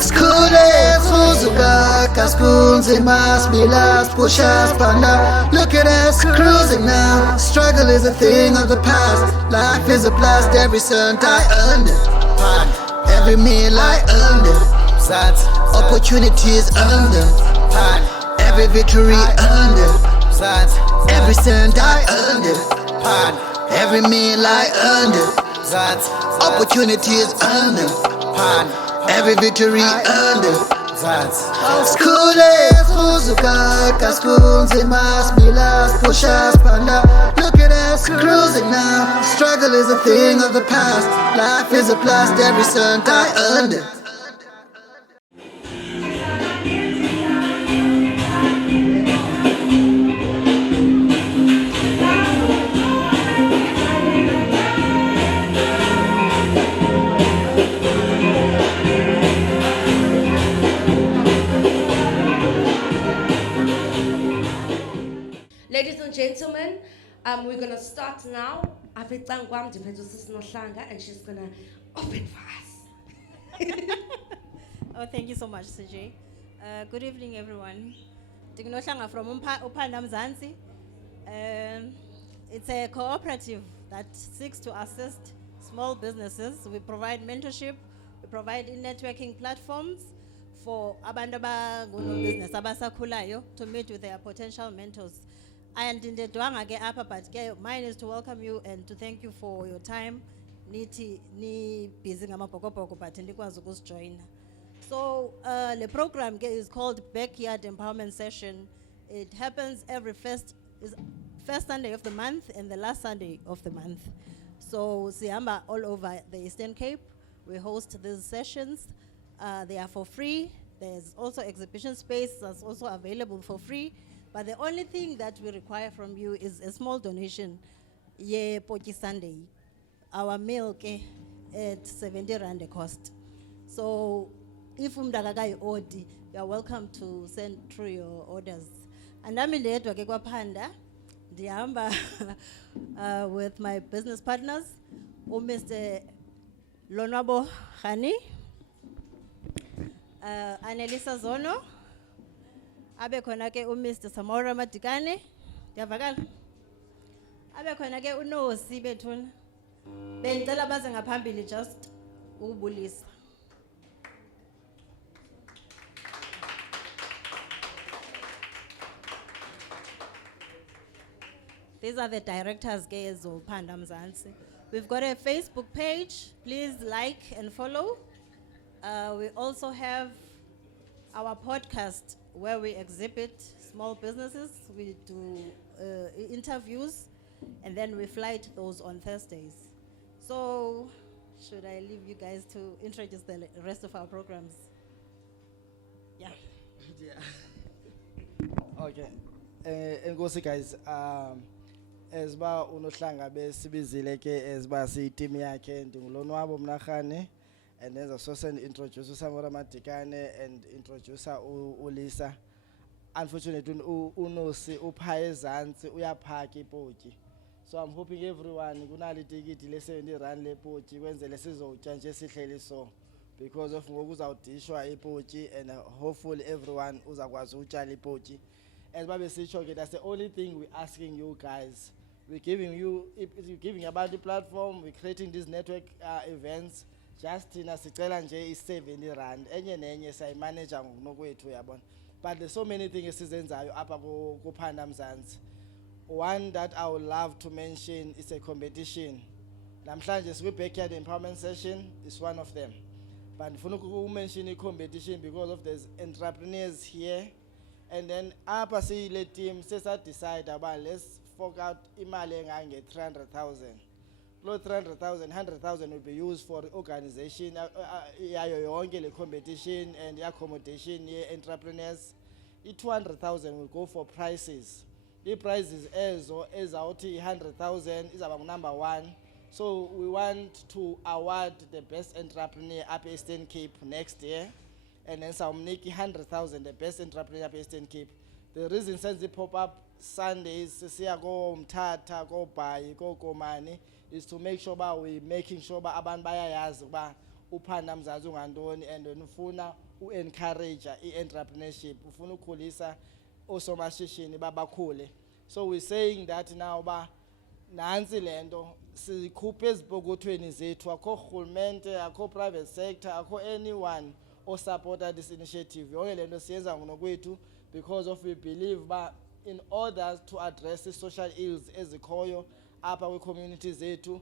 Skule, Suzuka, Cascoons, it must be last, push us, panda. Look at us cruising now. Struggle is a thing of the past. Life is a blast, every cent I earned it. Every meal I earned it. Opportunities earned it. Every victory earned it. Every cent I earned it. Every meal I earned it. Opportunities earned it. Every victory earned it. Skule, Suzuka, Cascoons, it must be last, push us, panda. Look at us cruising now. Struggle is a thing of the past. Life is a blast, every cent I earned it. Ladies and gentlemen, we're going to start now. And she's going to open for us. Oh, thank you so much, CJ. Good evening, everyone. Ndinohlanga from Uphanda Mzansi. It's a cooperative that seeks to assist small businesses. We provide mentorship, we provide networking platforms for abantu business abasakhulayo to meet with their potential mentors. And in the Dwanga ke apha, but mine is to welcome you and to thank you for your time. Ni busy ngamabhokobhoko but ndikwazi ukusijoyina. So the program is called Backyard Empowerment Session. It happens every first Sunday of the month and the last Sunday of the month. So sihamba all over the Eastern Cape. We host these sessions. They are for free. There's also exhibition space that's also available for free. But the only thing that we require from you is a small donation. Ye Potjie Sunday. Our meal at 70 Rand a cost. So if umdagagai odi, you are welcome to send through your orders. And I'm in the Edwa Panda, Diamba, with my business partners, Mr. Lonabo Khani, Annelisa Zono, Abe Konake Mr. Samora Matikane, Yavakal, Abe Konake Uno Sibetun, Ben Talabazanga Pambili just Ubulis. These are the directors, guys, of Panda Mzansi. We've got a Facebook page. Please like and follow. We also have our podcast where we exhibit small businesses. We do interviews, and then we flight those on Thursdays. So, should I leave you guys to introduce the rest of our programs? Yeah. Okay. Enkosi guys. As ba unohlanga besibizile ke as ba si team yakhe ndingulonwabo mnakhane and as also introduce uSamora Madikane and introduce uLisa. Unfortunately unosi upha ezantsi uyaphaka iPotjie. So I'm hoping everyone kunali ticket le 70 rand le Potjie kwenzele sizotya nje sihleli so because of ngoku uzawudishwa iPotjie and hopefully everyone uzakwazi utya iPotjie. As babe sitsho ke that's the only thing we're asking you guys. We're giving about the platform, we're creating these network events. Just in a sicela nje is 70 rand. Enye nenye sayimanager ngokunokwethu yabona. But there's so many things esizenzayo apha ku Phanda Mzansi. One that I would love to mention is a competition. Namhlanje sikwi Backyard Empowerment Session is one of them. But ndifuna ukumention a competition because of there's entrepreneurs here. And then apha siyile team sesa decide about let's fork out imali engange 300,000. Lo 300,000, 100,000 will be used for organization yayo yonke le competition and accommodation ye entrepreneurs. 200,000 will go for prizes. The prizes ezawuthi 100,000 izaba number 1. So we want to award the best entrepreneur up Eastern Cape next year. And then sawumnika 100,000 the best entrepreneur up Eastern Cape. The reason since the pop-up Sundays siya go Mthatha go Bhayi go Komani is to make sure we making sure abantu bayayazi ba uphanda mzazi ungantoni and wena ufuna u-encourage i-entrepreneurship, ufuna ukhulisa osomashishini babakhule. So we're saying that now ba nansi lento sikhuphe ezipokothweni zethu, akho rhulumente, akho private sector, akho anyone osupporta this initiative. Yonke lento siyenza ngokwethu because of we believe ba in order to address the social ills ezikhoyo apha kwi-communities zethu,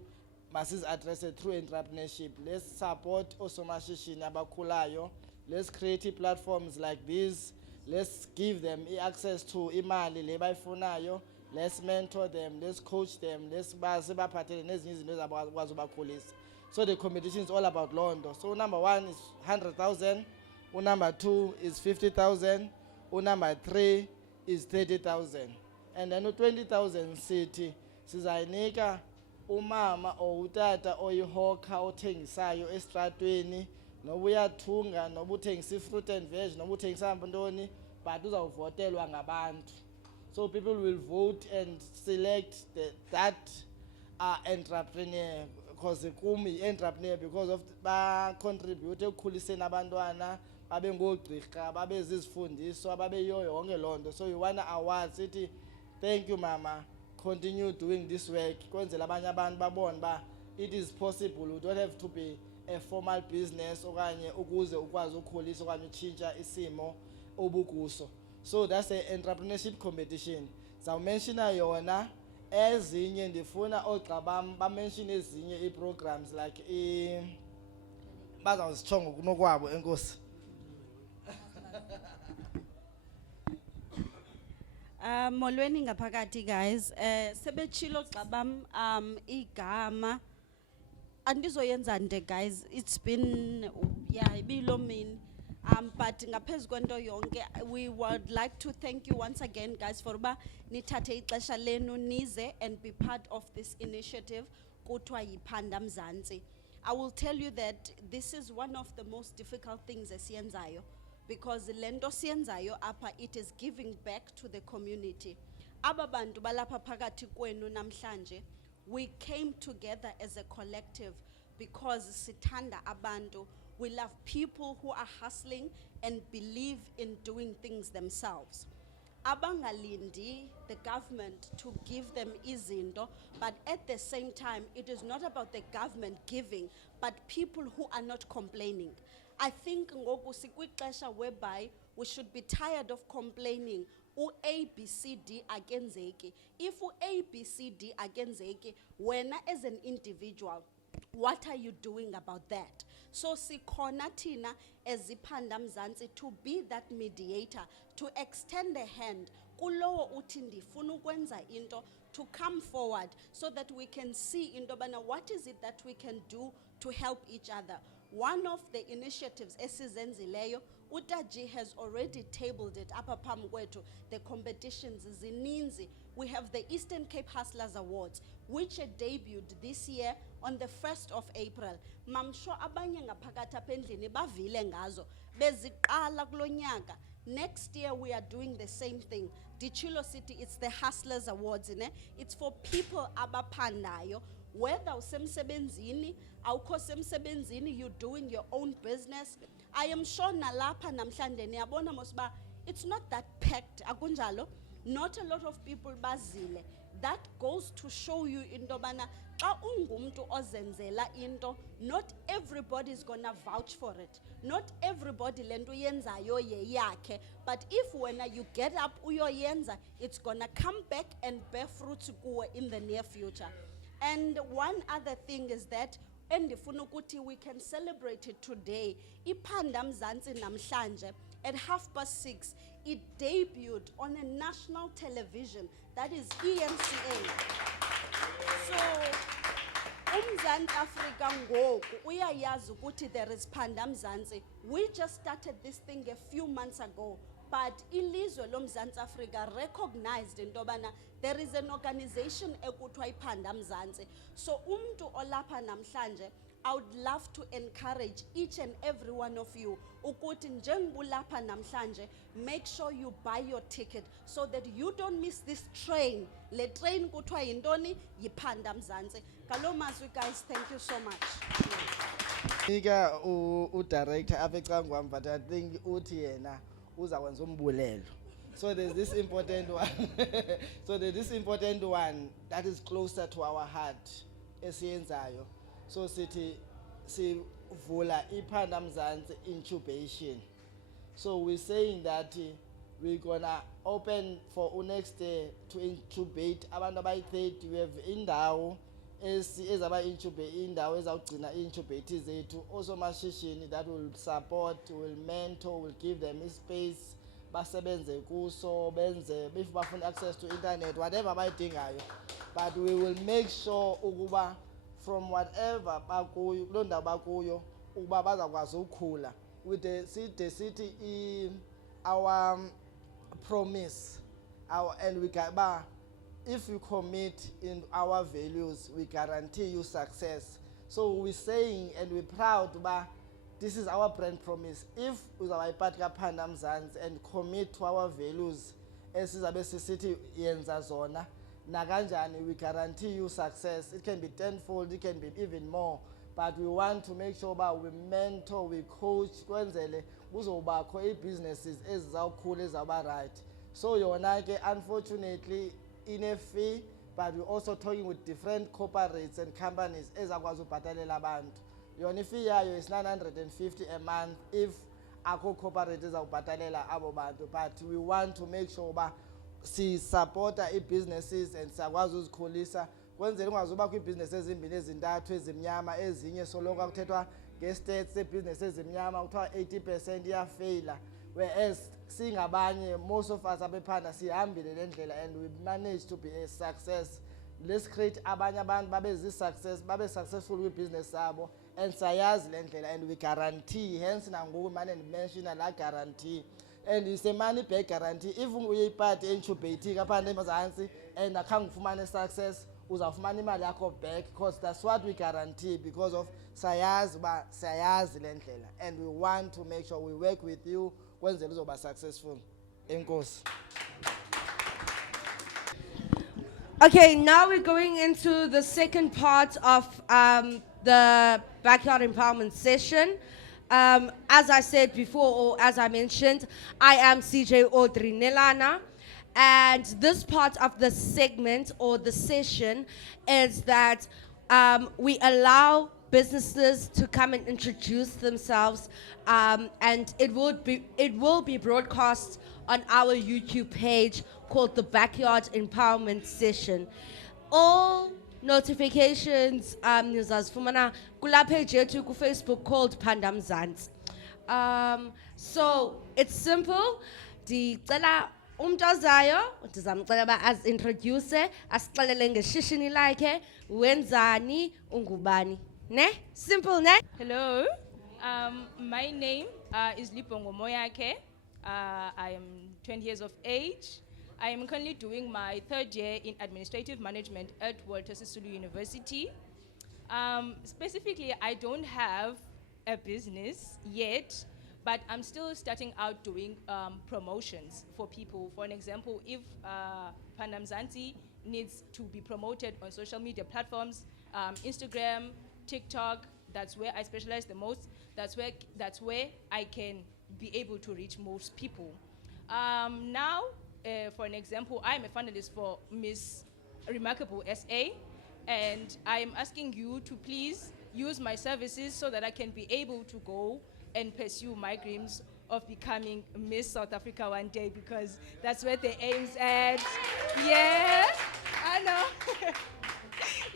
must address it through entrepreneurship. Let's support osomashishini abakhulayo. Let's create platforms like this. Let's give them access to imali le bayifunayo. Let's mentor them, let's coach them, let's baphathele nezinye izinto ezabakwazi ubakhulisa. So the competition is all about Londo. So number 1 is 100,000, number 2 is 50,000, number 3 is 30,000. And then 20,000 city sizayinika umama or utata oyihoka othengisayo estratweni, noba uyathunga, noba uthengisa fruit and veg, noba uthengisa ntoni, but uzawuvotelwa ngabantu. So people will vote and select that entrepreneur, because entrepreneur because of ba contribute ekukhuliseni abantwana, babe ngogqirha, babe zizifundiswa, babe yonke lonto. So you want awards sithi thank you mama, continue doing this work kwenzela abanye abantu babone ba it is possible. You don't have to be a formal business okanye ukuze ukwazi ukukhulisa okanye utshintsha isimo obukuso. So that's the entrepreneurship competition. So mention yona ezinye ndifuna ogqabam ba mention ezinye i-programs like bazawuzichonga kunokwabo. Enkosi. Molweni ngaphakathi guys. Sebetshilo gqabam igama andizoyenza nde guys. It's been ibilo mini. But ngaphezu kwento yonke, we would like to thank you once again guys for ba nithathe ixesha lenu nize and be part of this initiative kuthiwa yiphanda mzansi. I will tell you that this is one of the most difficult things esiyenzayo, because lento siyenzayo apha, it is giving back to the community. Aba bantu balapha phakathi kwenu namhlanje, we came together as a collective because sithanda abantu. We love people who are hustling and believe in doing things themselves. Abangalindi the government to give them izinto, but at the same time, it is not about the government giving, but people who are not complaining. I think ngoku sikwixesha whereby we should be tired of complaining. U-ABCD agenzeki. If u-ABCD agenzeki, wena as an individual, what are you doing about that? So sikhona thina as iphanda mzansi to be that mediator, to extend a hand kulowo uthi ndifuna ukwenza into, to come forward so that we can see into bana what is it that we can do to help each other. One of the initiatives esizenzileyo, Utaji has already tabled it apha phambi kwethu. The competitions zininzi. We have the Eastern Cape Hustlers Awards, which debuted this year on the 1st of April. Mamsho abanye ngaphakathi apha endlini bavile ngazo beziqala kulo nyaka. Next year we are doing the same thing. Dichilo City, it's the Hustlers Awards, it's for people abaphandayo. Whether usemsebenzini, awukho semsebenzini, you're doing your own business. I am sure nalapha namhlanje niyabona mosba, it's not that packed, akunjalo. Not a lot of people bazile. That goes to show you into bana xa ungumntu ozenzela into, not everybody is gonna vouch for it. Not everybody lento yenzayo yeyakhe, but if when you get up uyoyenza, it's gonna come back and bear fruit kuwe in the near future. And one other thing is that endifuna ukuthi we can celebrate it today. Iphanda mzansi namhlanje at 6:30, it debuted on a national television, that is ENCA. So uMzansi Afrika ngoku uyayazi ukuthi there is Phanda Mzansi. We just started this thing a few months ago, but ilizwe loMzansi Afrika recognized into bana there is an organization ekuthiwa iPhanda Mzansi. So umntu olapha namhlanje, I would love to encourage each and every one of you ukuthi njengibulapha namhlanje, make sure you buy your ticket so that you don't miss this train. Le train kuthiwa yintoni? Yiphanda Mzansi. Ngalo mazwi guys, thank you so much. Nika director afecangwami, but I think uthi yena uzakwenza umbulelo. So there's this important one. So there's this important one that is closer to our heart esiyenzayo. So sithi sivula iPhanda Mzansi incubation. So we're saying that we're gonna open for next day to incubate abantu abayi-30. We have indawo ezaba incubate, indawo ezawugcina incubate zethu, osomashishini that will support, will mentor, will give them a space basebenze kuso, benze if bafuna access to internet, whatever abayidingayo. But we will make sure ukuba from whatever bakuyo kuloo ndawo bakuyo ukuba bazakwazi ukukhula with the city our promise, and we can, if you commit in our values, we guarantee you success. So we're saying, and we're proud, this is our brand promise. If uzawayiphatha kaPhanda Mzansi and commit to our values, esizabe sisithi yenza zona, nakanjani, we guarantee you success. It can be tenfold, it can be even more. But we want to make sure we mentor, we coach, kwenzele kuzobakho businesses ezizawukhula ezaba right. So yona ke unfortunately in a fee, but we're also talking with different corporates and companies ezakwazi ubhatalela abantu. Yona fee yayo is 950 a month if akho corporate ezawubhatalela abo bantu, but we want to make sure si supporta businesses and siyakwazi uzikhulisa kwenzele ungazoba kwibusiness ezimbini ezintathu ezimnyama ezinye soloko kuthethwa nge-stats sebusiness ezimnyama kuthiwa 80% iyafaila, whereas singabanye most of us abephanda sihambile le ndlela and we managed to be a success. Let's create abanye abantu babe successful kwi-business zabo and sayazi le ndlela and we guarantee, hence nangoku mane ndimention la guarantee, and it's a money back guarantee. If uyiphathe incubate kaPhanda Mzansi and akhange ufumane success, uzawufumana imali yakho back, because that's what we guarantee, because of sayazi le ndlela, and we want to make sure we work with you kwenzele uzoba successful. Enkosi. Okay, now we're going into the second part of the backyard empowerment session. As I said before, or as I mentioned, I am CJ Audrey Nelana. And this part of the segment or the session is that we allow businesses to come and introduce themselves, and it will be broadcast on our YouTube page called the Backyard Empowerment Session. All notifications nizazifumana kula page yethu ku Facebook called Phanda Mzansi. So it's simple. Ndicela umntu ozayo ndizamcela uba azintroduce, asixelele ngeshishini lakhe, wenzani, ungubani. Ne? Simple, ne? Hello, my name is Libongo Moyake. I am 20 years of age. I am currently doing my third year in administrative management at Walter Sisulu University. Specifically, I don't have a business yet, but I'm still starting out doing promotions for people. For an example, if Phanda Mzansi needs to be promoted on social media platforms, Instagram, TikTok, that's where I specialize the most. That's where I can be able to reach most people. Now, for an example, I'm a finalist for Miss Remarkable SA, and I'm asking you to please use my services so that I can be able to go and pursue my dreams of becoming Miss South Africa one day, because that's where the aim's at. Yeah, I know.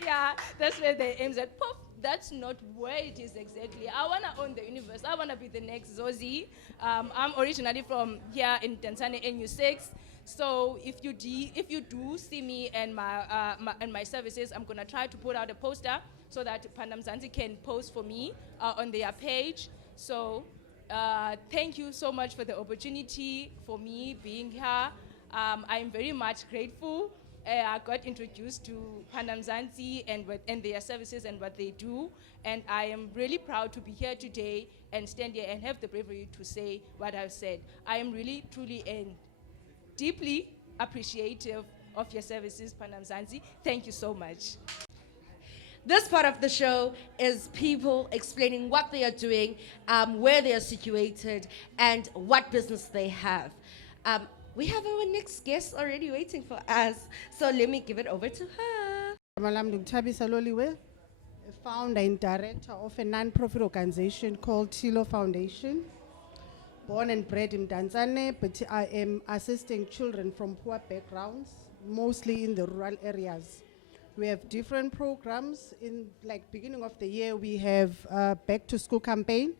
Yeah, that's where the aim's at. Poof, that's not where it is exactly. I want to own the universe. I want to be the next Zozi. I'm originally from here in Tanzania, NU6. So if you do see me and my services, I'm gonna try to put out a poster so that Phanda Mzansi can post for me on their page. So thank you so much for the opportunity for me being here. I'm very much grateful. I got introduced to Phanda Mzansi and their services and what they do, and I am really proud to be here today and stand here and have the bravery to say what I've said. I am really, truly, and deeply appreciative of your services, Phanda Mzansi. Thank you so much. This part of the show is people explaining what they are doing, where they are situated, and what business they have. We have our next guest already waiting for us, so let me give it over to her. Malam Dugtabisa Loliwe, a founder and director of a non-profit organization called Tilo Foundation. Born and bred in Tanzania, but I am assisting children from poor backgrounds, mostly in the rural areas. We have different programs. In like beginning of the year, we have a back to school campaign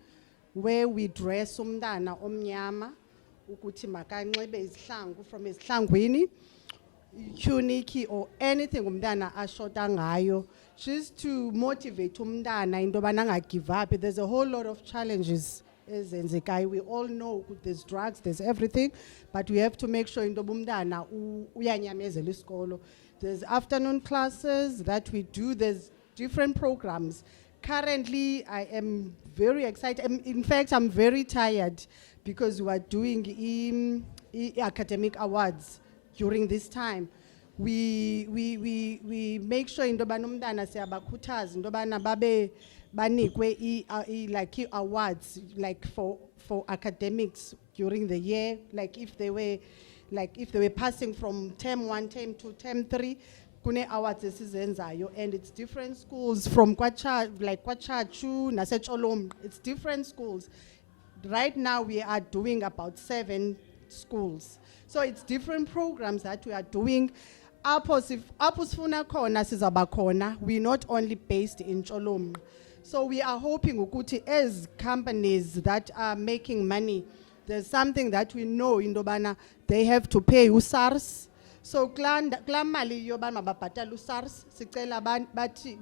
where we dress umntana omnyama ukuthi makanxibe izihlangu from izihlangwini, tunic or anything umntana ashota ngayo, just to motivate umntana into yobana angagive up. There's a whole lot of challenges ezenzekayo. We all know there's drugs, there's everything, but we have to make sure into umntana uyanyamezela isikolo. There's afternoon classes that we do. There's different programs. Currently, I am very excited. In fact, I'm very tired because we are doing academic awards during this time. We make sure into yobana umntana siyabakhuthaza into yobana babe banikwe like awards like for academics during the year, like if they were passing from term 1 term 2 term 3 kune awards esizenzayo, and it's different schools from kwachachu naseCholombe. It's different schools. Right now we are doing about 7 schools, so it's different programs that we are doing. Apho sifuna khona sizaba khona. We're not only based in Cholombe. So we are hoping ukuthi as companies that are making money, there's something that we know in Dobana, they have to pay SARS. So klamali yobana babhatala uSARS, sicela bathi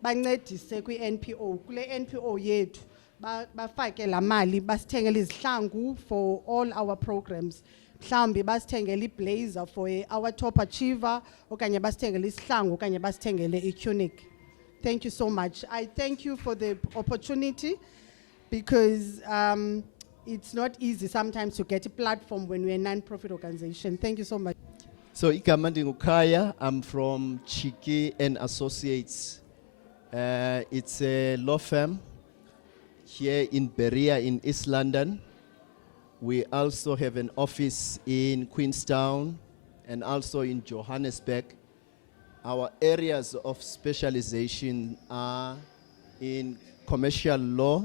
bancedise kwi-NPO. Kule NPO yethu bafake la mali basithengele izihlangu for all our programs. Mhlambi basithengele iblazer for our top achiever, okanye basithengele isihlangu, okanye basithengele itunic. Thank you so much. I thank you for the opportunity, because it's not easy sometimes to get a platform when we're a non-profit organization. Thank you so much. So igama ndinguKhaya. I'm from Chiki and Associates. It's a law firm here in Berea in East London. We also have an office in Queenstown and also in Johannesburg. Our areas of specialization are in commercial law.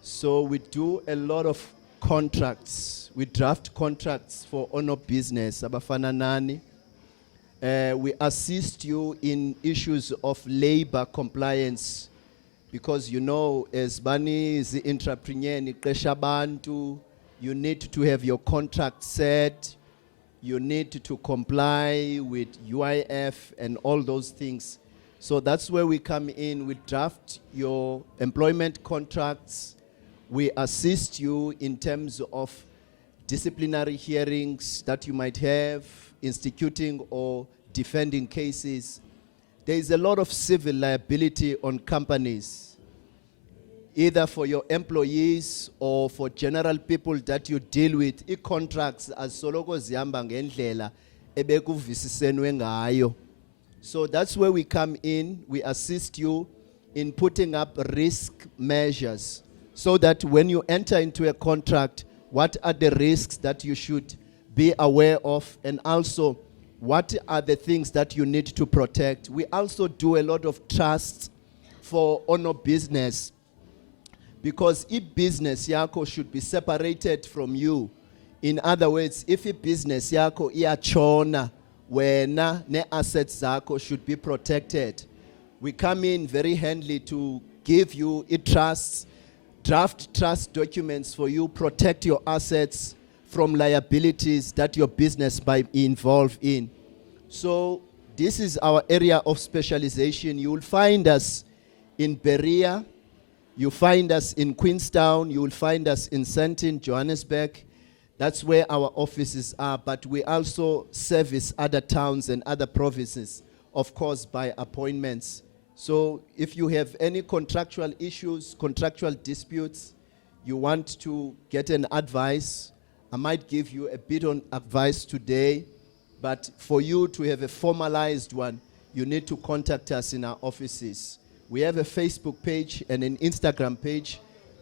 So we do a lot of contracts. We draft contracts for honor business, abafana nani. We assist you in issues of labor compliance, because you know, as bani is the entrepreneur, niqesha abantu, you need to have your contract set. You need to comply with UIF and all those things. So that's where we come in. We draft your employment contracts. We assist you in terms of disciplinary hearings that you might have, instituting or defending cases. There is a lot of civil liability on companies, either for your employees or for general people that you deal with. I-contracts asoloko zihamba ngendlela ebekuvisisenwe ngayo. So that's where we come in. We assist you in putting up risk measures, so that when you enter into a contract, what are the risks that you should be aware of, and also what are the things that you need to protect. We also do a lot of trusts for honor business, because if business yako should be separated from you. In other words, if a business yako iyachona, wena ne assets zako should be protected. We come in very handy to give you trusts, draft trust documents for you, protect your assets from liabilities that your business might be involved in. So this is our area of specialization. You will find us in Berea. You find us in Queenstown. You will find us in Sandton, Johannesburg. That's where our offices are. But we also service other towns and other provinces, of course, by appointments. So if you have any contractual issues, contractual disputes, you want to get an advice, I might give you a bit on advice today. But for you to have a formalized one, you need to contact us in our offices. We have a Facebook page and an Instagram page.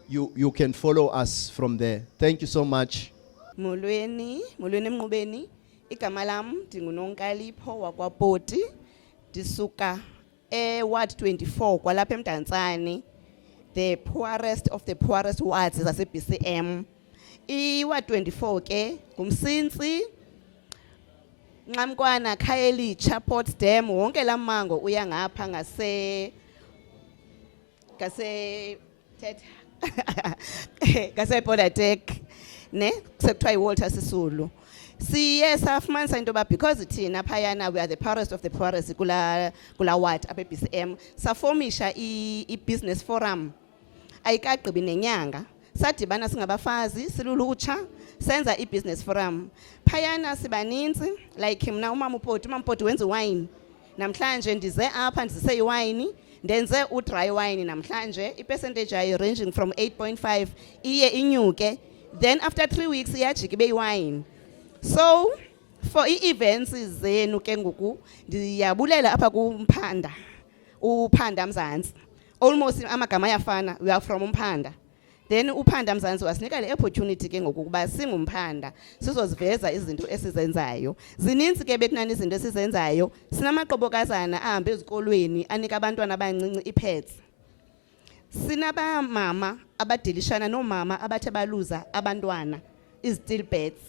You can follow us from there. Thank you so much. Molweni Mngubeni, igama lam ndingunonkalipho wakwaPotjie, ndisuka Ward 24 kwalapha eMdantsane, the poorest of the poorest wards zase-BCM. Ward 24 ke ngumsintsi, Nqamkwana, Khayelitsha, Potsdam, wonke laa mango uya ngapha ngase-Podatek, ne sekuthiwa yiWalter Sisulu. Siye safumanisa into yoba because thina phayana we are the poorest of the poorest kula ward apha e-BCM, safomisha i-business forum ayikagqibi nenyanga. Sadibana singabafazi silulutsha senza i-business forum. Phayana sibaninzi, like mna umama Potjie wenza iwayini. Namhlanje ndize apha ndizise iwayini, ndenze u-dry wine namhlanje. I-percentage yayo ranging from 8.5 iye inyuke. Then after 3 weeks iyajika ibe iwayini. So for i-events zenu ke ngoku ndiyabulela apha kuMphanda, uPhanda Mzansi. Almost amagama ayafana, we are from uMphanda. Then uPhanda Mzansi wasinika le opportunity ke ngoku kuba singuMphanda sizoziveza izinto esizenzayo. Zininzi ke bekunani izinto esizenzayo. Sinamaqobokazana ahambe ezikolweni anika abantwana abancinci i-pads. Sinabamama abadilishana nomama abathe baluza abantwana i-stillbirths.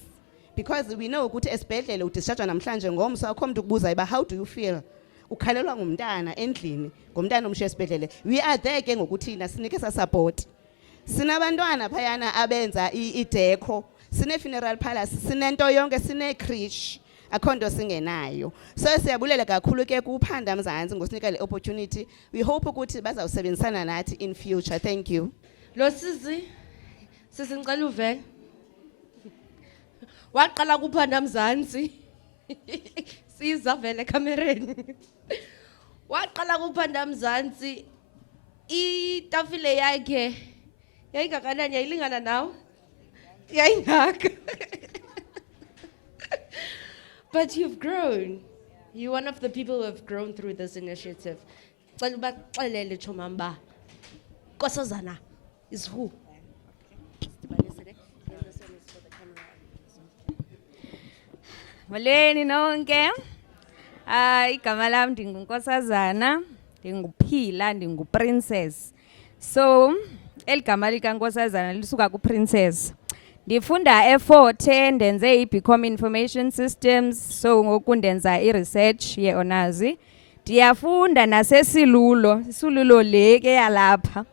Because we know ukuthi esibhedlele udischarge namhlanje ngomso akho umuntu ukubuza iba how do you feel? Ukhalelwa ngumntana endlini, ngumntana omshiya esibhedlele. We are there ke ngokuthina sinike sa support. Sinabantwana phayana abenza i-deco, sine-funeral palace, sinento yonke, sine-creche, akho nto singenayo. So siyabulela kakhulu ke kuPhanda Mzansi ngosinika le opportunity. We hope ukuthi bazawusebenzisana nathi in future. Thank you. Lo sisi ngicela uvele. Waqala kuPhanda Mzansi. Siza vele kamereni. Waqala kuPhanda Mzansi. Itafile yakhe yayingakanani, yayilingana nawe? Yayingaka. But you've grown. You're one of the people who have grown through this initiative. Cela ubaxelele chomamba. Nkosazana is who? Molweni nonke. Igama lam ndinguNkosazana, ndinguPhila, ndinguPrincess. So, eligama likaNkosazana lisuka kuPrincess. Ndifunda eForte, ndenze i-BCom Information Systems, so ngoku ndenza i-research ye-honors. Ndiyafunda nasesilulo, isululo le ke yalapha.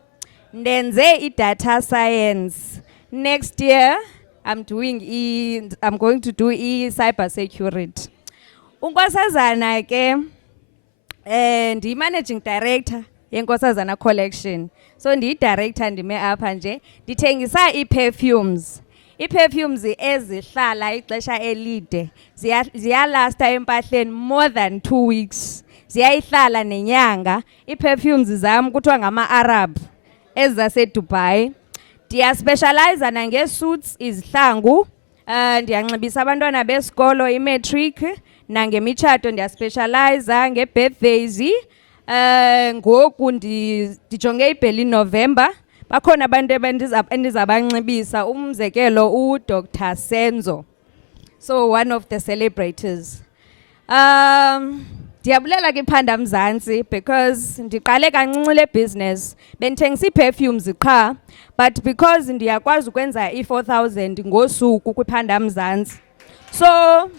Ndenze i-data science. Next year, I'm going to do cyber security. Unkosazana ke ndi-managing director yeNkosazana Collection. So ndi-director ndime apha nje. Ndithengisa i-perfumes. I-perfumes ezihlala ixesha elide. Ziyalasta empahleni more than 2 weeks. Ziyayihlala nenyanga. I-perfumes zam kuthiwa ngama-Arab ezaseDubai. Ndiyaspecialize nange-suits, izihlangu. Ndiyanxibisa abantwana besikolo i-matric. Nangemitshato ndiyaspecialize, nge-birthdays. Ngoku ndijonge iBerlin November. Bakhona abantu endizabanxibisa, umzekelo uDr. Senzo. So one of the celebrators. Ndiyabulela ke Phanda Mzansi because ndiqale kancinci le business. Bendithengisa ii-perfumes qha, but because ndiyakwazi ukwenza i-4,000 ngosuku kwiPhanda Mzansi. So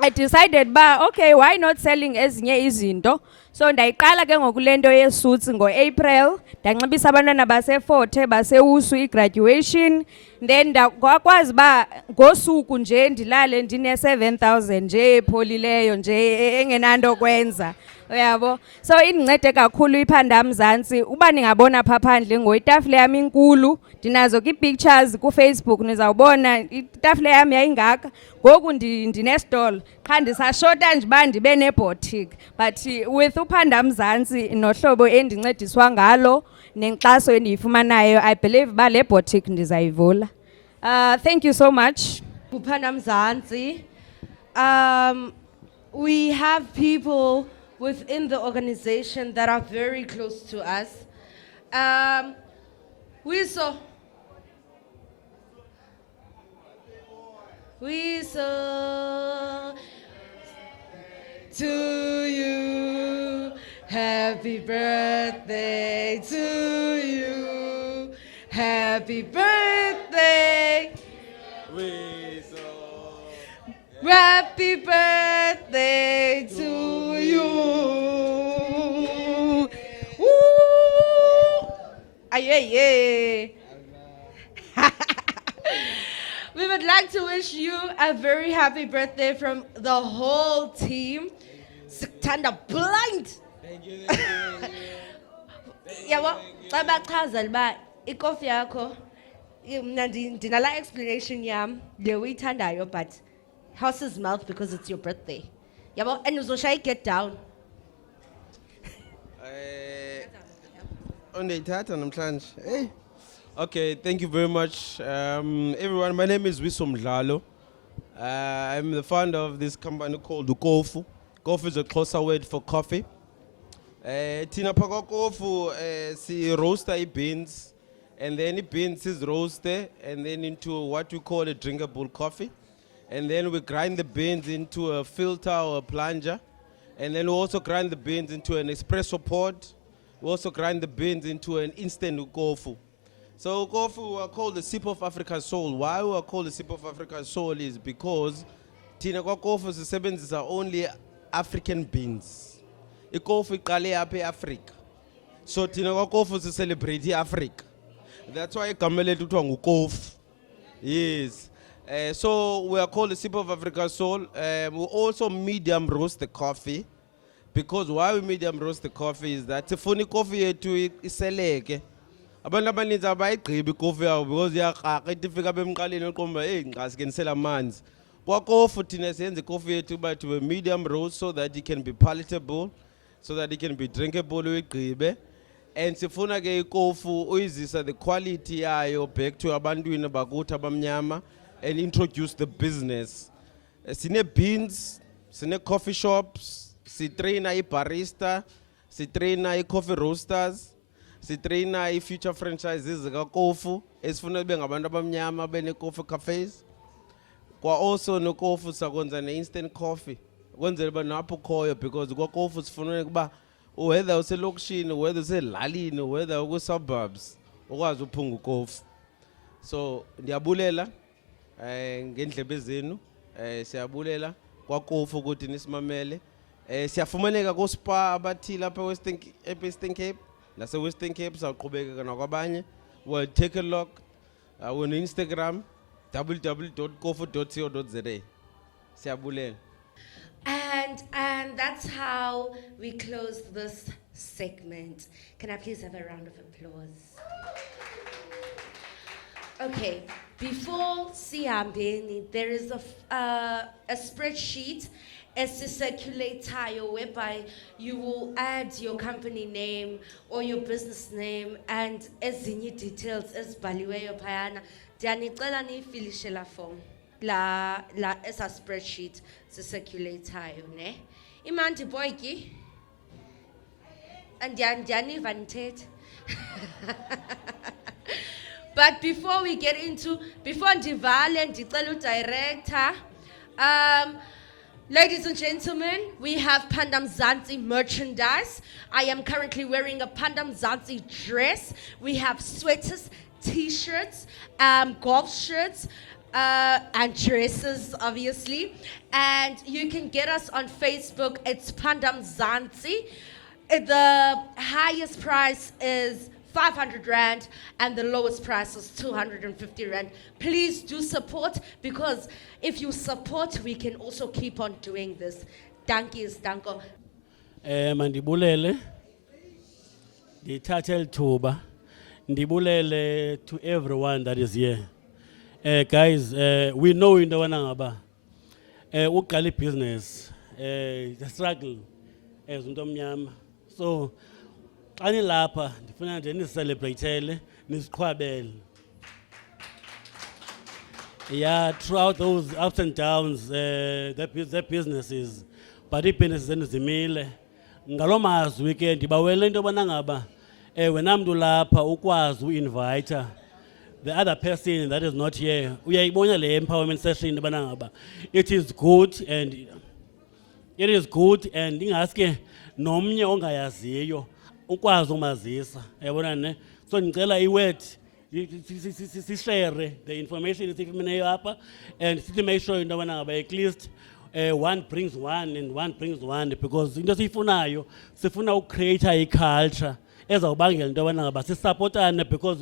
I decided okay, why not selling ezinye izinto? So ndayiqala ke ngokulento ye-suits ngo-April, ndanxibisa abantwana baseForte, baseusu i-graduation. Then ndakwazi ngosuku nje ndilale ndine-7,000 nje epholileyo nje engenanto kwenza. Uyabo? So indincede kakhulu iPhanda Mzansi. Uba ningabona pha phandle ngoyitafile yami inkulu, ndinazo ki-pictures kuFacebook, nizawubona itafile yami yayingaka. Ngoku ndinestall, qha ndisashota nje uba ndibe neboutique. But with uPhanda Mzansi nohlobo endincediswa ngalo nenkxaso endiyifumanayo, I believe uba le boutique ndizayivula. Thank you so much. uPhanda Mzansi. We have people within the organization that are very close to us. We saw to you, happy birthday to you, happy birthday. Happy birthday to you. Woo! Aye. We would like to wish you a very happy birthday from the whole team. Siktanda blind. Yabo, xa bachazela uba ikofi yakho mna ndinala explanation yam le uyithandayo, but horse's mouth because it's your birthday. Yabo, and uzoshaya get down. Ondayithatha namhlanje. Hey. Okay, thank you very much. Everyone, my name is Wisom Mdlalo. I'm the founder of this company called Ukofu. Kofu is a closer word for coffee. Tina paka kofu, si roaster beans, and then the beans is roasted, and then into what we call a drinkable coffee. And then we grind the beans into a filter or a plunger. And then we also grind the beans into an espresso pod. We also grind the beans into an instant ukofu. So ukofu are called the sip of Africa's soul. Why we are called the sip of Africa's soul is because tina kwa kofu sisebenzisa only African beans. Ikofu iqale apha eAfrica. So tina kwa kofu celebrate Africa. That's why igama lethu kuthiwa ngukofu. Yes. So we are called the sip of Africa's soul. We also medium roast the coffee. Because why we medium roast the coffee is that sifuna coffee yethu iseleke. Abantu abaninzi abayigqibi ikofi yabo because iyaqaqa ithi ifika bemqaleni uqomba hey nqa singenisela amanzi. Kwakofu thina siyenza ikofi yethu but we medium roast so that it can be palatable, so that it can be drinkable uyigqibe. And sifuna ke ikofu uyizisa the quality yayo back to abantwini bakuthi abamnyama and introduce the business. Sine beans, sine coffee shops, si trainer barista, si trainer coffee roasters, si trainer future franchises zika kofu esifuna kube ngabantu abamnyama bene coffee cafes. Kwa also no kofu sakwenza ne instant coffee. Kwenzela ba napho khoyo because kwa kofu sifuna kuba whether uselokishini, whether uselalini, whether uku suburbs ukwazi uphunga ukofu. So ndiyabulela ngendlebe zenu, siyabulela kwakofu ukuthi nisimamele. Siyafumaneka ku spa abathile lapha Western Cape, nase Western Cape saqhubeka nakwabanye. We'll take a look on Instagram www.kofu.co.za. Siyabulela. And that's how we close this segment. Can I please have a round of applause? Okay, before Siambeni, there is a spreadsheet as a circulator whereby you will add your company name or your business name and ezinye details ezibhaliweyo phayana. Ndiyanicela niyifilishe la form. La esa spreadsheet sisirculator ne imanti boyki and ndiyaniva nithetha. But before ndivale ndicela udirector, ladies and gentlemen, we have Panda Mzansi merchandise. I am currently wearing a Panda Mzansi dress. We have sweaters, t-shirts, golf shirts, and dresses, obviously. And you can get us on Facebook. It's Panda Mzansi. The highest price is 500 Rand and the lowest price is 250 Rand. Please do support, because if you support, we can also keep on doing this. Dankies, danko. Mandibulele. Ndithathe lithuba. Ndibulele to everyone that is here. Guys, we know into wanangaba. Uqala business, the struggle as umuntu omnyama. So ani lapha ndifuna nje nisicelebrate nisiqhwabele. Yeah, throughout those ups and downs, the businesses, but businesses zenu zimile. ngalo mazwi ke ndibawele into yobana ngaba wena mntu lapha ukwazi uinvite the other person that is not here. Uyayibona le empowerment session into yobana ngaba it is good and ingaske nomnye ongayaziyo ukwazi umazisa. Yabona ne? So ndicela iword share the information sifumeneyo apha and sithi make sure into yobana ngaba at least one brings one and one brings one, because into siyifunayo sifuna ucreate i-culture ezawubangela into yobana ngaba sisapotane, because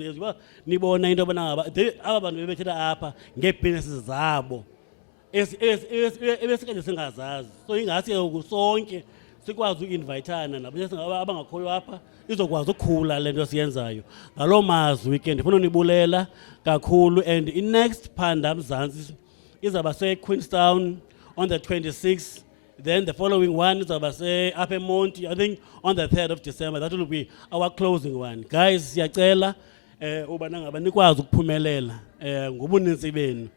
nibona into yobana ngaba aba bantu bebethetha apha ngeebhizinesi zabo ebesikade singazazi. So ingasi sonke sikwazi uinvitana abangakhoyo apha izokwazi ukukhula le nto siyenzayo. Ngaloo mazwi ke ndifuna unibulela kakhulu, and i-next Phanda Mzansi izawuba seQueenstown on the 26th. Then the following one is up in Monty, I think on the 3rd of December. That will be our closing one. Guys, siyacela ubana ngaba nikwazi ukuphumelela ngobuninzi benu.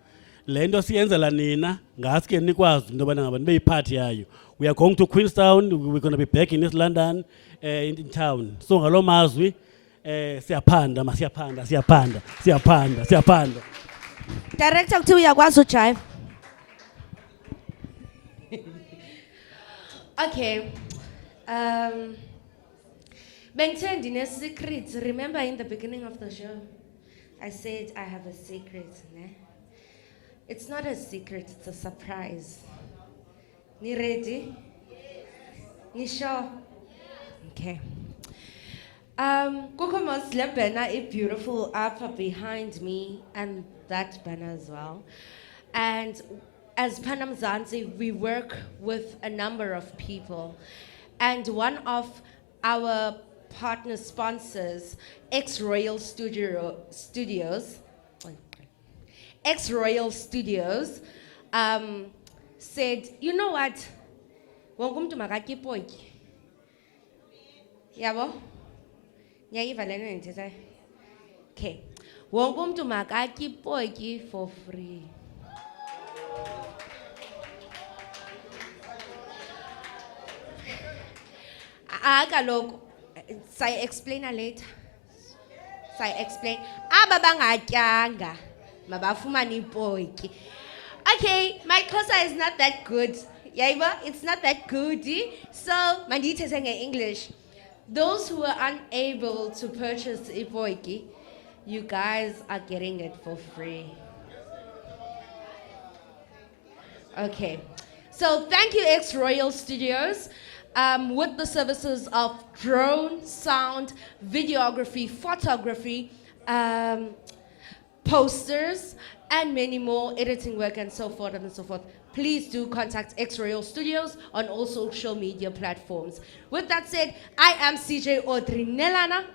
Le nto siyenzela nina ngaske nikwazi into yobana ngaba nibe yiphathi yayo. We are going to Queenstown. We're going to be back in East London, in town. So ngaloo mazwi siyaphanda. Director kuthiwa uyakwazi ujive. Okay. Bengithe ndine secret. Remember in the beginning of the show, I said I have a secret. Ne? It's not a secret, it's a surprise. Ni ready? Ni sure? Okay. Kukho mos le banner is beautiful up behind me, and that banner as well. And as Phanda Mzansi, we work with a number of people. And one of our partner sponsors, Ex-Royal Studios, said, you know what? Wonkumtu makaki Potjie. Yabo? Nyayiva lena ndithetha. Okay. Wonkumtu makaki Potjie for free. Kaloku say explain later. Say explain. Aba bangatyanga mabafumane iPotjie. Okay, my Xhosa is not that good. Yaiba, it's not that good. So mandithethe nge-English. Those who are unable to purchase iPotjie, you guys are getting it for free. Okay. So thank you, Ex-Royal Studios. With the services of drone, sound, videography, photography, posters, and many more, editing work and so forth and so forth. Please do contact Ex-Royal Studios on all social media platforms. With that said, I am CJ Odrinelana.